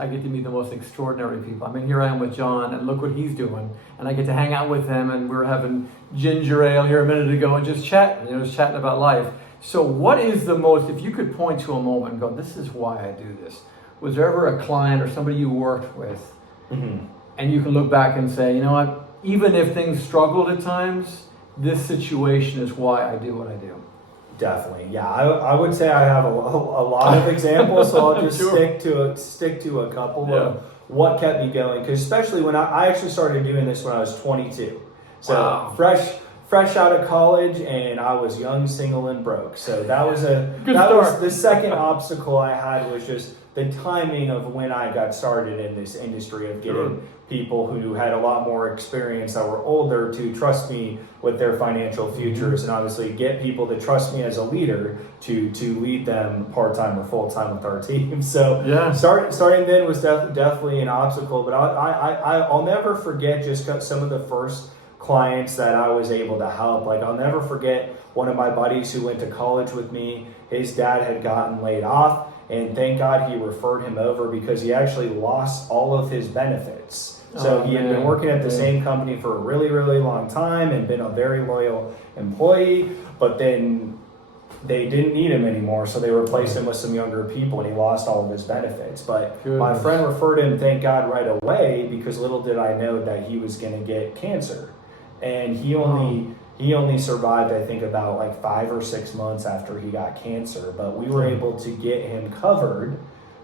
I get to meet the most extraordinary people. I mean, here I am with Jon, and look what he's doing. And I get to hang out with him, and we were having ginger ale here a minute ago and just chatting, just chatting about life. So what is the most, if you could point to a moment and go, this is why I do this. Was there ever a client or somebody you worked with, and you can look back and say, you know what, even if things struggled at times, this situation is why I do what I do? Definitely, yeah. I would say I have a lot of examples, so I'll just Sure. stick to a couple of what kept me going. Because especially when I actually started doing this when I was 22, so wow. fresh out of college, and I was young, single, and broke. So that was was the second obstacle I had, was just the timing of when I got started in this industry of getting people who had a lot more experience that were older to trust me with their financial futures, and obviously get people to trust me as a leader to lead them part-time or full-time with our team. So starting then was definitely an obstacle, but I'll never forget just some of the first clients that I was able to help. Like, I'll never forget one of my buddies who went to college with me. His dad had gotten laid off, and thank God he referred him over, because he actually lost all of his benefits. So he had been working at the same company for a really, really long time and been a very loyal employee, but then they didn't need him anymore, so they replaced him with some younger people, and he lost all of his benefits. But my friend referred him, thank God, right away, because little did I know that he was going to get cancer. And he only survived, I think, about like 5 or 6 months after he got cancer. But we were able to get him covered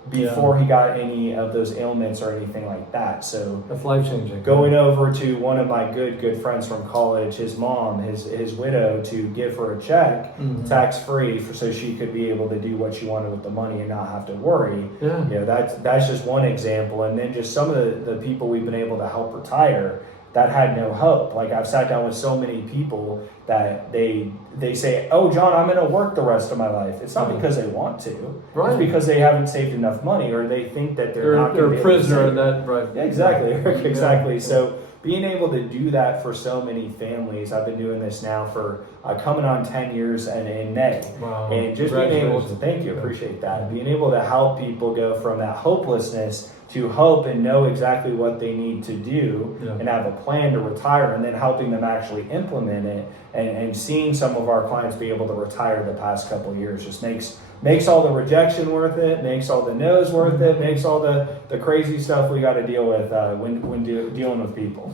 before he got any of those ailments or anything like that. So that's life-changing. Going over to one of my good friends from college, his mom, his widow, to give her a check, tax-free, so she could be able to do what she wanted with the money and not have to worry. That's just one example. And then just some of the people we've been able to help retire that had no hope. Like, I've sat down with so many people that they say, oh, Jon, I'm going to work the rest of my life. It's not because they want to. Right. It's because they haven't saved enough money, or they think that they're not going to be a prisoner in that. Right. Yeah, exactly. Exactly. So being able to do that for so many families, I've been doing this now for coming on 10 years and in May. Wow. And just being able to, thank you, appreciate that. Being able to help people go from that hopelessness to hope and know exactly what they need to do and have a plan to retire, and then helping them actually implement it, and seeing some of our clients be able to retire the past couple of years just makes all the rejection worth it, makes all the no's worth it, makes all the crazy stuff we got to deal with when dealing with people.